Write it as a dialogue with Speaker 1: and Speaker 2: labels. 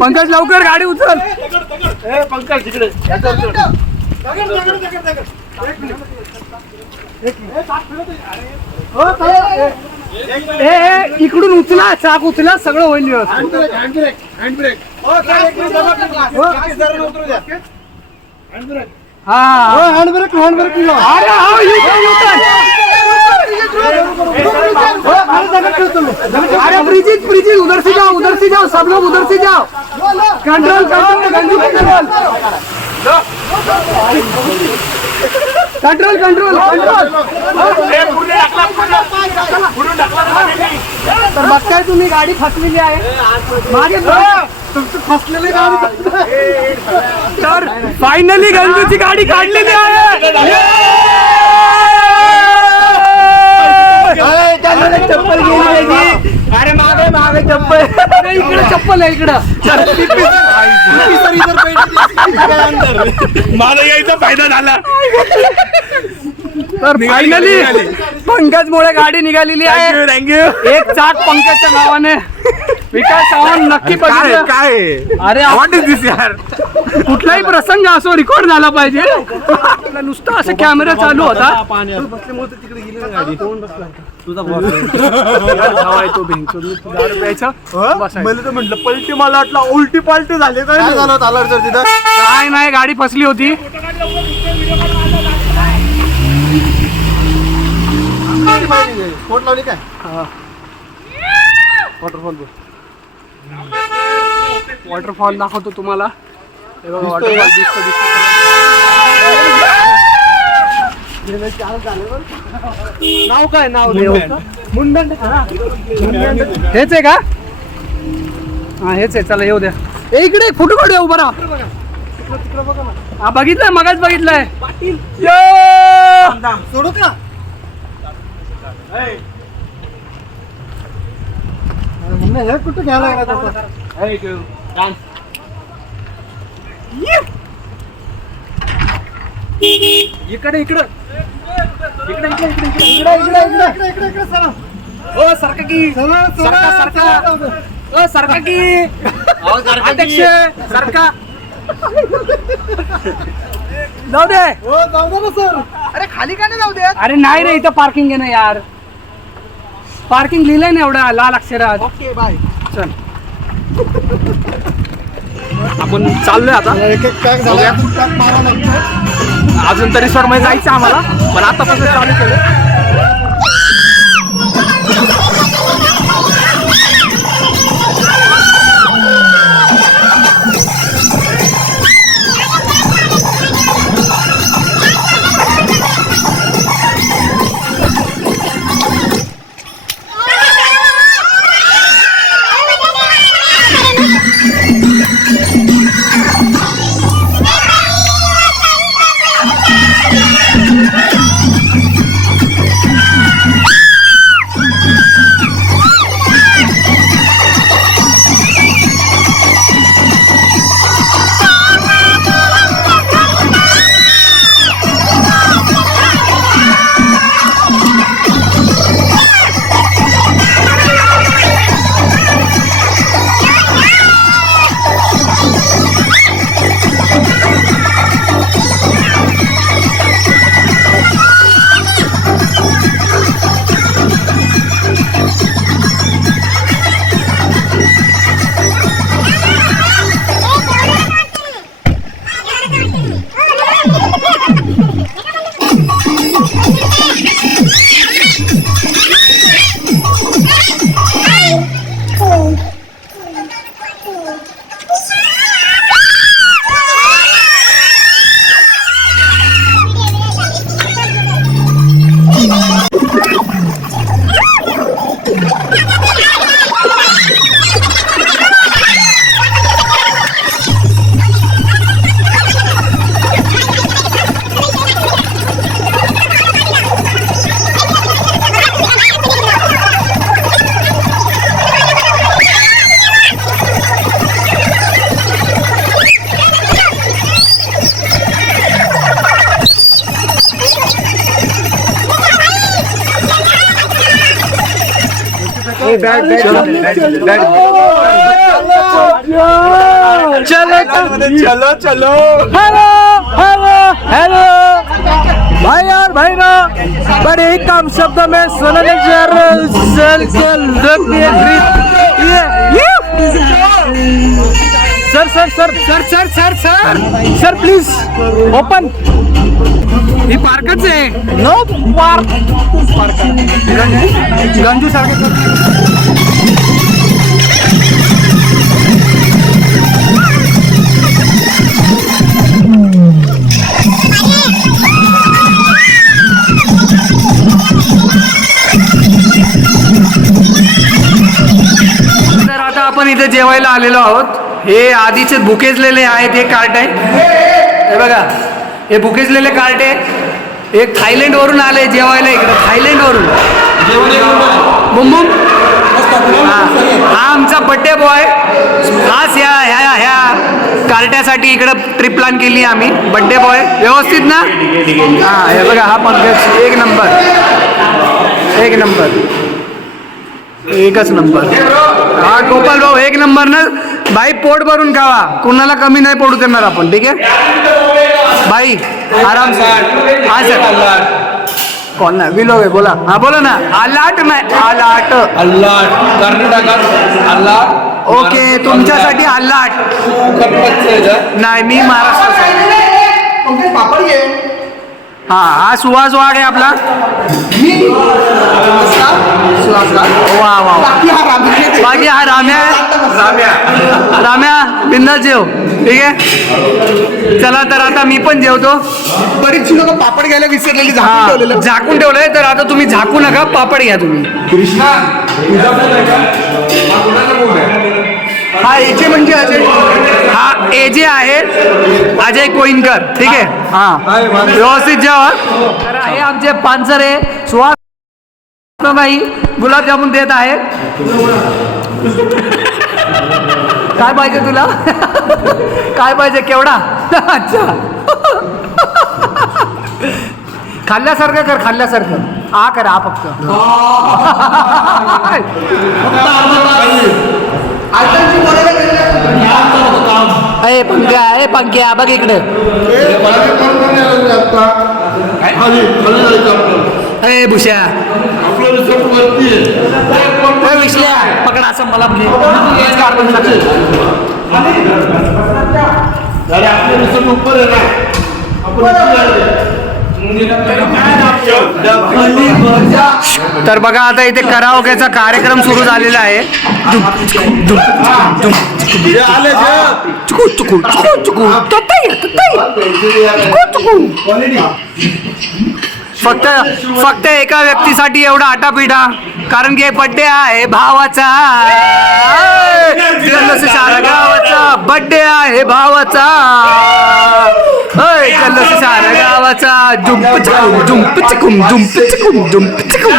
Speaker 1: पंकज लवकर गाडी उचल.
Speaker 2: पंकज तिकडे
Speaker 1: इकडून उचला चाक उचला सगळं होईल
Speaker 2: हो. हा हँडब्रेक हँडब्रेक
Speaker 1: अरे ब्रिजित ब्रिजित उधर से जाओ उधर जाओ सब लोग उधर से जाओ। Control control control control control तर बघताय तुम्ही गाडी फसलेली आहे मागे बघा.
Speaker 2: फसलेले गाडी।
Speaker 1: तर फायनली गंजूची गाडी काढलेली आहे चप्पल गेली अरे मागे मागे चप्पल. अरे इकडे चप्पल आहे इकडं.
Speaker 3: माझा यायचा फायदा झाला.
Speaker 1: तर फायनली पंकज मुळे गाडी निघालेली आहे.
Speaker 3: थँक्यू
Speaker 1: एक चाक पंकजच्या नावाने. विकास सावंत नक्की
Speaker 3: काय
Speaker 1: बघितलं.
Speaker 3: काय
Speaker 1: अरे
Speaker 3: व्हॉट इज दिस यार?
Speaker 1: कुठलाही प्रसंग असो रेकॉर्ड झाला पाहिजे. नुसता असं कॅमेरा चालू होता.
Speaker 3: मला तर म्हटलं पलटी मला वाटलं उलटी पालटी झाले काय
Speaker 2: झालं सर तिथं?
Speaker 1: काय नाही गाडी फसली होती.
Speaker 2: कोट लावली काय?
Speaker 1: वॉटरफॉल वॉटरफॉल दाखवतो तुम्हाला.
Speaker 2: नाव काय नाव
Speaker 1: मुंडन. हेच आहे का? हा हेच आहे. चला येऊ द्या. ए इकडे फोटो काढूया उभा राहा. हा बघितलंय मगाच बघितलंय. यो!
Speaker 2: सोडू का? हे कुठं घ्यायला?
Speaker 1: इकडे इकडं. इकडे इकडे इकडे इकडे.
Speaker 2: इकडे इकडे इकडे इकडे इकडे इकडे सरा.
Speaker 1: ओ सरका की. सरका. सरका ओ सरका की. अध्यक्ष सरका जाऊ दे.
Speaker 2: हो जाऊ दे ना सर. अरे खाली का नाही जाऊ दे
Speaker 1: अरे नाही रे इथं पार्किंग आहे ना यार. पार्किंग लिहिलंय ना एवढा लाल अक्षरात.
Speaker 2: ओके बाय
Speaker 1: चल. आपण चाललोय आता.
Speaker 2: एक अजून
Speaker 1: अजून तरी रिसॉर्टमध्ये जायचं आम्हाला पण आता कसं चालू केलं
Speaker 3: चलो चलो।
Speaker 1: Hello hello hello. भाई यार भाई ना बड़े ही कम शब्द में सुनने ये ये। Sir sir sir sir sir sir sir sir please open. ही पार्कच आहे. नो पार्क गंजू सारखं तर आता आपण इथे जेवायला आलेलो आहोत. हे आधीचे बुकेजलेले आहेत हे कार्ट आहे. हे बघा. हे कार्ट. आहे एक थायलंड वरून आले जेवायला इकडे थायलंड वरून बुम बुम हा हा आमचा बड्डे बॉय. खास ह्या ह्या ह्या कार्ट्यासाठी इकडं ट्रिप प्लॅन केली आम्ही. Birthday boy. व्यवस्थित ना? हा हे बघा हा पंकज एक नंबर. एक नंबर. एकच नंबर. हा गोपाल भाऊ एक नंबर ना? बाई पोट भरून खावा. कुणाला कमी नाही पडू देणार आपण ठीक आहे? बाई आराम से। हाँ सर। कौन ना विलो है बोला। हाँ बोलो ना। आलाट में अलाट
Speaker 2: अल्लाह कर्नाटकात अलाट
Speaker 1: ओके तुमच्यासाठी आलाट नाही मी महाराष्ट्राचा ओके
Speaker 3: पापड घे.
Speaker 1: हा हा सुहास वाघ आहे आपला. वा वा वा. बाकी हा राम्या आहे.
Speaker 3: राम्या
Speaker 1: राम्या बिंदास जेव. ठीक आहे? चला तर आता मी पण जेवतो.
Speaker 3: बरीचशी लोक पापड घ्यायला विसरलेली झाकून
Speaker 1: हा
Speaker 3: ठेवलेलं.
Speaker 1: झाकून ठेवलंय तर आता तुम्ही झाकू नका पापड घ्या तुम्ही.
Speaker 2: कृष्णा हा
Speaker 3: याचे म्हणजे अजय?
Speaker 1: हा ए जे आहे अजय कोईनकर ठीक आहे? हा. व्यवस्थित जेवा. तर हे आमचे पानसर आहे. सुहास बाई गुलाबजामुन देत आहे. काय पाहिजे तुला? काय पाहिजे केवढा? अच्छा. खाल्ल्यासारखं कर खाल्ल्यासारखं. आ कर आ फक्त. अरे पंख्या ए पंख्या बघ इकडे. अरे भूषा. विसल्या पकडा असं मला म्हणजे. आपले रिसोर्ट उपर आहे ना आपण तर बघा आता इथे कराओकेचा कार्यक्रम सुरू झालेला आहे. फक्त फक्त एका व्यक्तीसाठी एवढा आटापिठा कारण की बड्डे आहे भावाचा. सारा गावाचा. बड्डे आहे भावाचा. अय कंदस सारा गावाचा झुंप चकुम झुंप चकुम झुंप चकुम झुंप चकुम